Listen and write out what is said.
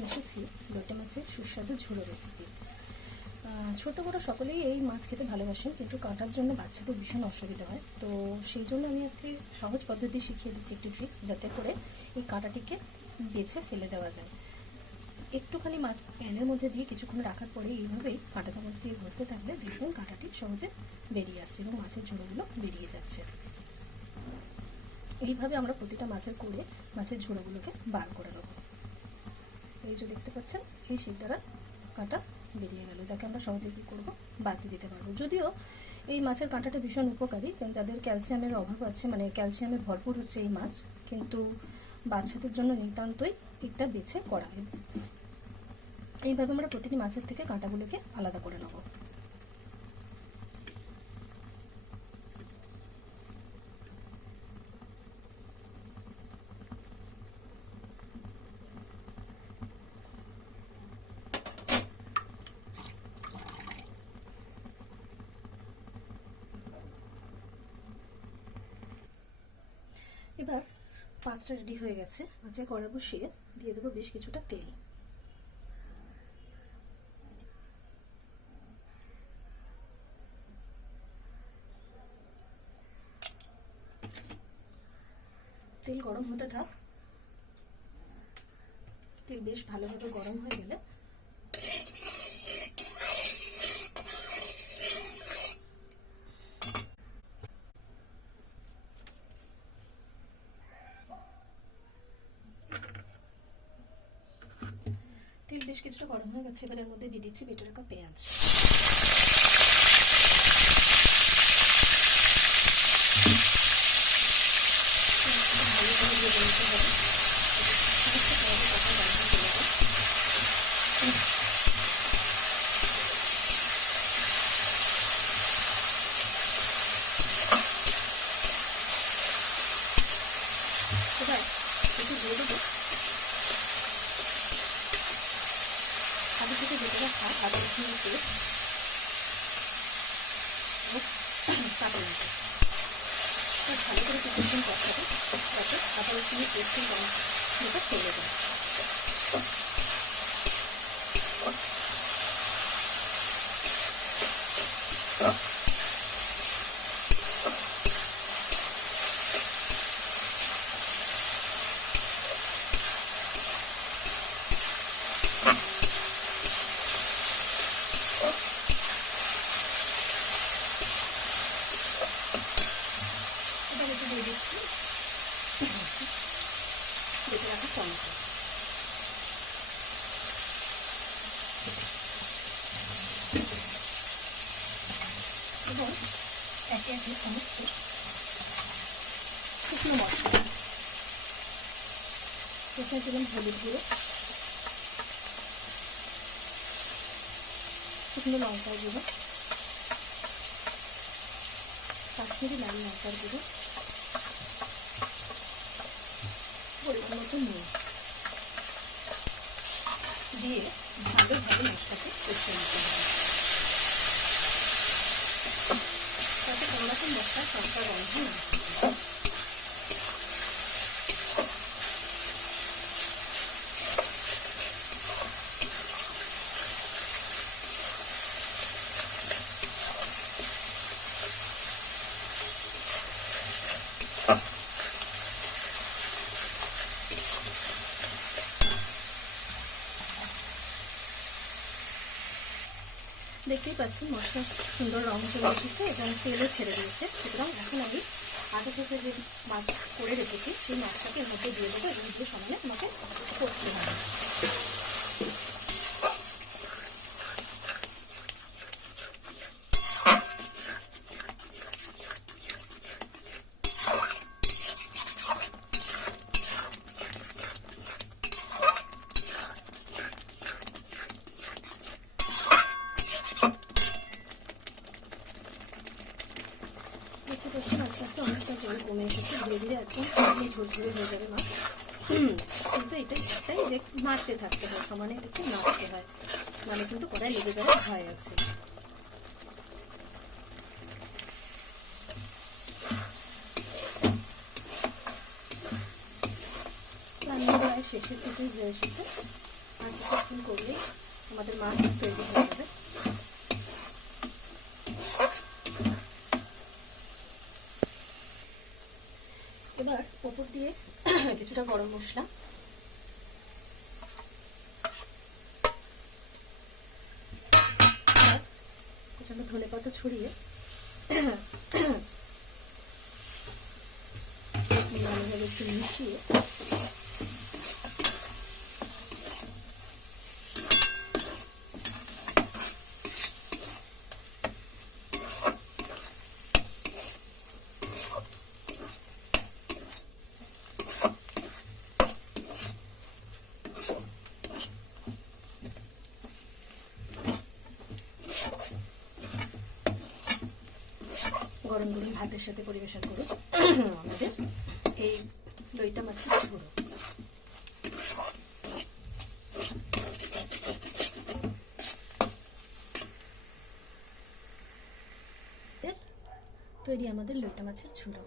নিয়ে এসেছি লোটে মাছের সুস্বাদু ঝোড়ো রেসিপি। ছোট বড় সকলেই এই মাছ খেতে ভালোবাসেন, কিন্তু কাটার জন্য বাচ্চাদের ভীষণ অসুবিধা হয়। তো সেই জন্য আমি আজকে সহজ পদ্ধতি শিখিয়ে দিচ্ছি একটি ট্রিক্স, যাতে করে এই কাঁটাটিকে বেছে ফেলে দেওয়া যায়। একটুখানি মাছ প্যানের মধ্যে দিয়ে কিছুক্ষণ রাখার পরে এইভাবেই কাঁটা চামচ দিয়ে ঘষতে থাকলে দেখবেন কাঁটাটি সহজে বেরিয়ে আসছে এবং মাছের ঝোড়োগুলো বেরিয়ে যাচ্ছে। এইভাবে আমরা প্রতিটা মাছের করে মাছের ঝোড়োগুলোকে বার করে নেব। এই যে দেখতে পাচ্ছেন, এই শিক দ্বারা কাঁটা বেরিয়ে গেল, যাকে আমরা সহজে কী করবো, বাতি দিতে পারবো। যদিও এই মাছের কাঁটাটা ভীষণ উপকারী, কারণ যাদের ক্যালসিয়ামের অভাব আছে, মানে ক্যালসিয়ামে ভরপুর হচ্ছে এই মাছ, কিন্তু বাচ্চাদের জন্য নিতান্তই একটা বেছে করা হয়। এইভাবে আমরা প্রতিটি মাছের থেকে কাঁটাগুলোকে আলাদা করে নেব। এবার মাছটা রেডি হয়ে গেছে। মাছে কড়া বসিয়ে দিয়ে দেবো বেশ কিছুটা তেল। তেল গরম হতে থাক। তেল বেশ ভালোভাবে গরম হয়ে গেলে তেল বেশ কিছুটা গরম হয়ে গেছে। এবার এর মধ্যে দিয়ে দিচ্ছি বেটে রাখা পেঁয়াজ। এবার একটু দিয়ে দেবো আগে থেকে বেটে রাখা আদা রসুনের পেস্ট কাঁচা লঙ্কা। ভালো করে কিছুক্ষণ কষাবে, যাতে আদা রসুনের পেস্টের গন্ধটা চলে যায়। দিয়ে দিচ্ছি বেটে রাখা টমেটো। এবং একে একে সমস্ত শুকনো মশলা প্রথমে দিলাম হলুদ গুঁড়ো, শুকনো লঙ্কার গুঁড়ো, কাশ্মীরি লাল লঙ্কার গুঁড়ো, পরিমাণ মতো নুন দিয়ে ভালোভাবে মশলাকে কষিয়ে নিতে হবে, তাতে কোনোরকম মশলা কাঁচা গন্ধ না থাকে। দেখতেই পাচ্ছি মশলা সুন্দর রং চলে এসেছে এবং তেলও ছেড়ে দিয়েছে। সুতরাং এখন আমি আগে থেকে যে মাছ করে রেখেছি সেই মাছটাকে এর মধ্যে দিয়ে দেবো এবং দিয়ে সমানে আমাকে করতে হবে। আস্তে আস্তে অনেকটা জল কমে এসেছে, ধীরে ধীরে একদম ঝরঝরে হয়ে যাবে মাছ। কিন্তু এটাই যে নাড়তে থাকতে হয়, সমানে এটাকে নাড়তে হয়, মানে কিন্তু কড়াই লেগে যাওয়ার ভয় আছে। রান্না প্রায় শেষের দিকেই হয়ে এসেছে। আর কিছুক্ষণ করলেই আমাদের মাছ তৈরি হয়ে যাবে। এবার ওপর দিয়ে কিছুটা গরম মশলা, কুচানো ধনেপাতা ছড়িয়ে ভালোভাবে একটু মিশিয়ে গরম গরম ভাতের সাথে পরিবেশন করুন আমাদের এই লইটা মাছের ঝোড়ো। তৈরি আমাদের লইটা মাছের ঝোড়ো।